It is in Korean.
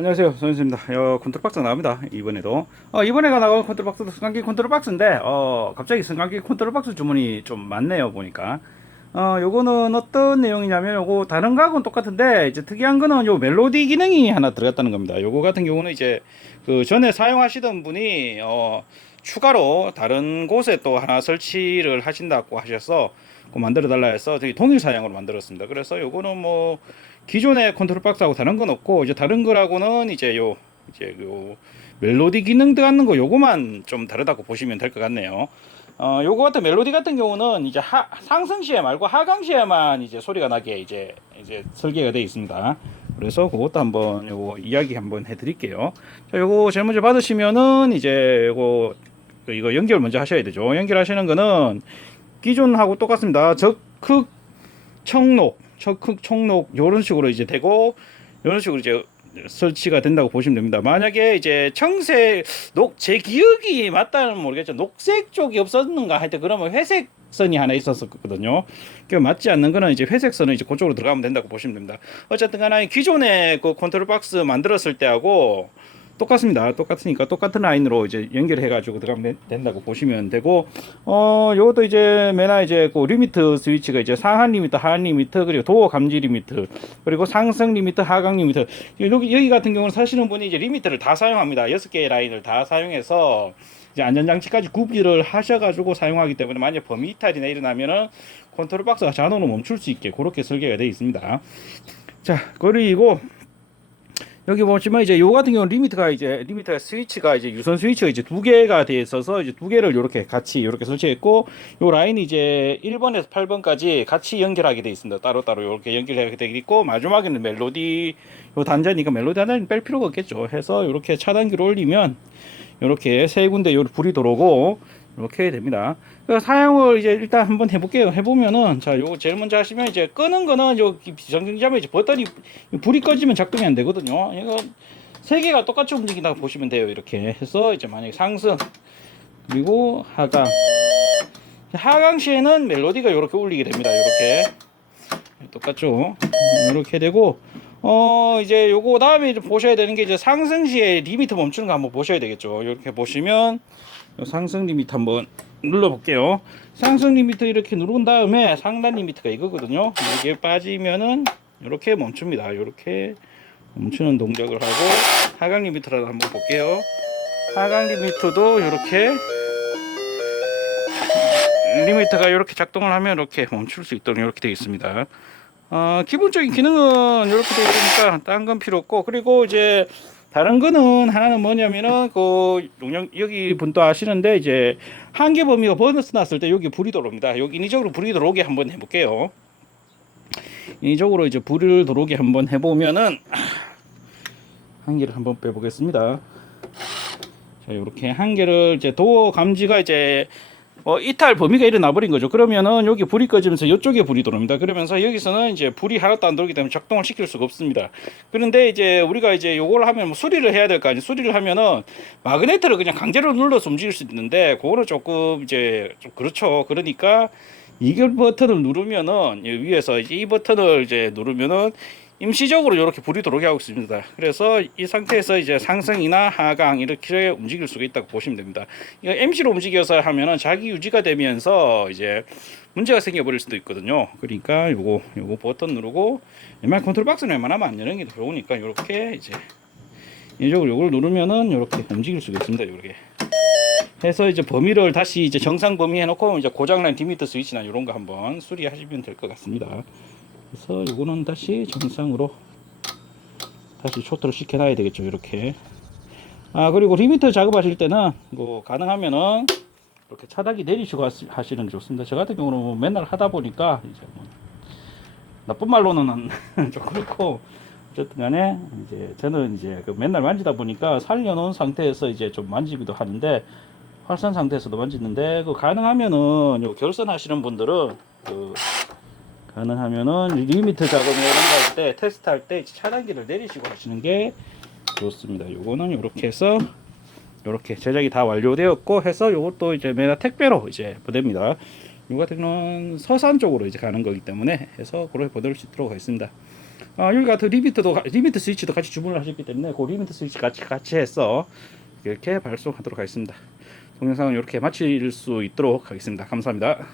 안녕하세요. 선생님입니다. 어, 컨트롤 박스 나옵니다. 이번에도. 어, 이번에가 나온 컨트롤 박스도 승강기 컨트롤 박스인데 어, 갑자기 승강기 컨트롤 박스 주문이 좀 많네요 보니까. 어, 요거는 어떤 내용이냐면 요거 다른 거하고는 똑같은데 이제 특이한 거는 요 멜로디 기능이 하나 들어갔다는 겁니다. 요거 같은 경우는 이제 그 전에 사용하시던 분이 어, 추가로 다른 곳에 또 하나 설치를 하신다고 하셔서 그 만들어 달라 해서 저희 동일 사양으로 만들었습니다. 그래서 요거는 뭐 기존의 컨트롤 박스하고 다른 건 없고 이제 다른 거라고는 이제 요 이제 요 멜로디 기능 들어가는 거 요거만 좀 다르다고 보시면 될 것 같네요. 어 요거 같은 멜로디 같은 경우는 이제 하, 상승 시에 말고 하강 시에만 이제 소리가 나게 이제 이제 설계가 되어 있습니다. 그래서 그것도 한번 요거 이야기 한번 해드릴게요. 자 요거 제일 먼저 받으시면은 이제 요거 이거 연결 먼저 하셔야 되죠. 연결하시는 거는 기존하고 똑같습니다. 적극 청록 적극 총록 이런 식으로 이제 되고 이런 식으로 이제 설치가 된다고 보시면 됩니다. 만약에 이제 청색 녹 제 기억이 맞다는 모르겠죠. 녹색 쪽이 없었는가 하여튼 그러면 회색 선이 하나 있었었거든요. 그 맞지 않는 거는 이제 회색 선은 이제 그쪽으로 들어가면 된다고 보시면 됩니다. 어쨌든 간에 기존의 그 컨트롤 박스 만들었을 때하고 똑같습니다. 똑같으니까 똑같은 라인으로 이제 연결해 가지고 들어가면 된다고 보시면 되고 어 요것도 이제 맨날 이제 그 리미트 스위치가 이제 상한 리미트, 하한 리미트 그리고 도어 감지 리미트 그리고 상승 리미트, 하강 리미트 여기 여기 같은 경우는 사시는 분이 이제 리미트를 다 사용합니다. 여섯 개의 라인을 다 사용해서 이제 안전장치까지 구비를 하셔가지고 사용하기 때문에 만약 범위 이탈이나 일어나면은 컨트롤 박스가 자동으로 멈출 수 있게 그렇게 설계가 되어 있습니다. 자 그리고 여기 보시면 이제 요 같은 경우는 리미트가 이제 리미트가 스위치가 이제 유선 스위치가 이제 두 개가 돼 있어서 이제 두 개를 이렇게 같이 이렇게 설치했고 요 라인이 이제 1번에서 8번까지 같이 연결하게 돼 있습니다. 따로 따로 이렇게 연결하게 돼 있고 마지막에는 멜로디 요 단자니까 멜로디 하나는 뺄 필요가 없겠죠. 해서 이렇게 차단기를 올리면 이렇게 세 군데 요 불이 들어오고 이렇게 됩니다. 그 사용을 이제 일단 한번 해볼게요. 해보면은 자 요거 제일 먼저 하시면 이제 끄는 거는 요 비정전자면 이제 버튼이 불이 꺼지면 작동이 안 되거든요. 이거 세 개가 똑같이 움직인다고 보시면 돼요. 이렇게 해서 이제 만약에 상승 그리고 하강 하강 시에는 멜로디가 이렇게 울리게 됩니다. 이렇게 똑같죠. 이렇게 되고 어 이제 요거 다음에 이제 보셔야 되는 게 이제 상승 시에 리미트 멈추는 거 한번 보셔야 되겠죠. 이렇게 보시면 요 상승 리미트 한번 눌러 볼게요. 상승 리미트 이렇게 누른 다음에 상단 리미트가 이거거든요. 이게 빠지면은 이렇게 멈춥니다. 이렇게 멈추는 동작을 하고 하강 리미트라도 한번 볼게요. 하강 리미트도 이렇게 리미터가 이렇게 작동을 하면 이렇게 멈출 수 있도록 이렇게 되어 있습니다. 어, 기본적인 기능은 이렇게 되어 있으니까 딴 건 필요 없고 그리고 이제 다른 거는 하나는 뭐냐면은 그 용량 여기 분도 아시는데 이제 한계 범위가 보너스 났을 때 여기 불이 들어옵니다. 여기 인위적으로 불이 들어오게 한번 해볼게요. 인위적으로 이제 불을 들어오게 한번 해보면은 한계를 한번 빼보겠습니다. 자 이렇게 한계를 이제 도어 감지가 이제 어, 이탈 범위가 일어나 버린 거죠. 그러면은 여기 불이 꺼지면서 이쪽에 불이 들어옵니다. 그러면서 여기서는 이제 불이 하나도 안 들어오기 때문에 작동을 시킬 수가 없습니다. 그런데 이제 우리가 이제 요걸 하면 뭐 수리를 해야 될 거 아니에요. 수리를 하면은 마그네트를 그냥 강제로 눌러서 움직일 수 있는데 그거는 조금 이제 좀 그렇죠. 그러니까 이걸 버튼을 누르면은 위에서 이 버튼을 이제 누르면은 임시적으로 이렇게 들어오게 하고 있습니다. 그래서 이 상태에서 이제 상승이나 하강 이렇게 움직일 수가 있다고 보시면 됩니다. 이거 MC로 움직여서 하면은 자기 유지가 되면서 이제 문제가 생겨버릴 수도 있거든요. 그러니까 요거 요거 버튼 누르고 웬만 컨트롤 박스는 웬만하면 안 여는 게 좋으니까 이렇게 이제 이쪽으로 요걸 누르면은 이렇게 움직일 수가 있습니다. 이렇게 해서 이제 범위를 다시 이제 정상 범위 해놓고 이제 고장 난 디미터 스위치나 이런 거 한번 수리하시면 될 것 같습니다. 그래서 요거는 다시 정상으로 다시 초토를 시켜놔야 되겠죠 이렇게. 아 그리고 리미터 작업하실 때는 뭐 가능하면은 이렇게 차단기 내리시고 하시- 하시는 게 좋습니다. 저 같은 경우는 뭐 맨날 하다 보니까 이제 뭐 나쁜 말로는 좀 그렇고 어쨌든 간에 이제 저는 이제 그 맨날 만지다 보니까 살려놓은 상태에서 이제 좀 만지기도 하는데 활산 상태에서도 만지는데 그 가능하면은 요 결선 하시는 분들은 그 가능하면은 리미트 작업 이런 거 할 때 테스트 할 때 차단기를 내리시고 하시는 게 좋습니다. 요거는 이렇게 해서 이렇게 제작이 다 완료되었고 해서 요것도 이제 매달 택배로 이제 보냅니다. 요 같은 경우는 서산 쪽으로 이제 가는 거기 때문에 해서 그렇게 보낼 수 있도록 하겠습니다. 어, 여기 같은 리미트도 가- 리미트 스위치도 같이 주문을 하셨기 때문에 그 리미트 스위치 같이 같이 해서 이렇게 발송하도록 하겠습니다. 동영상은 이렇게 마칠 수 있도록 하겠습니다. 감사합니다.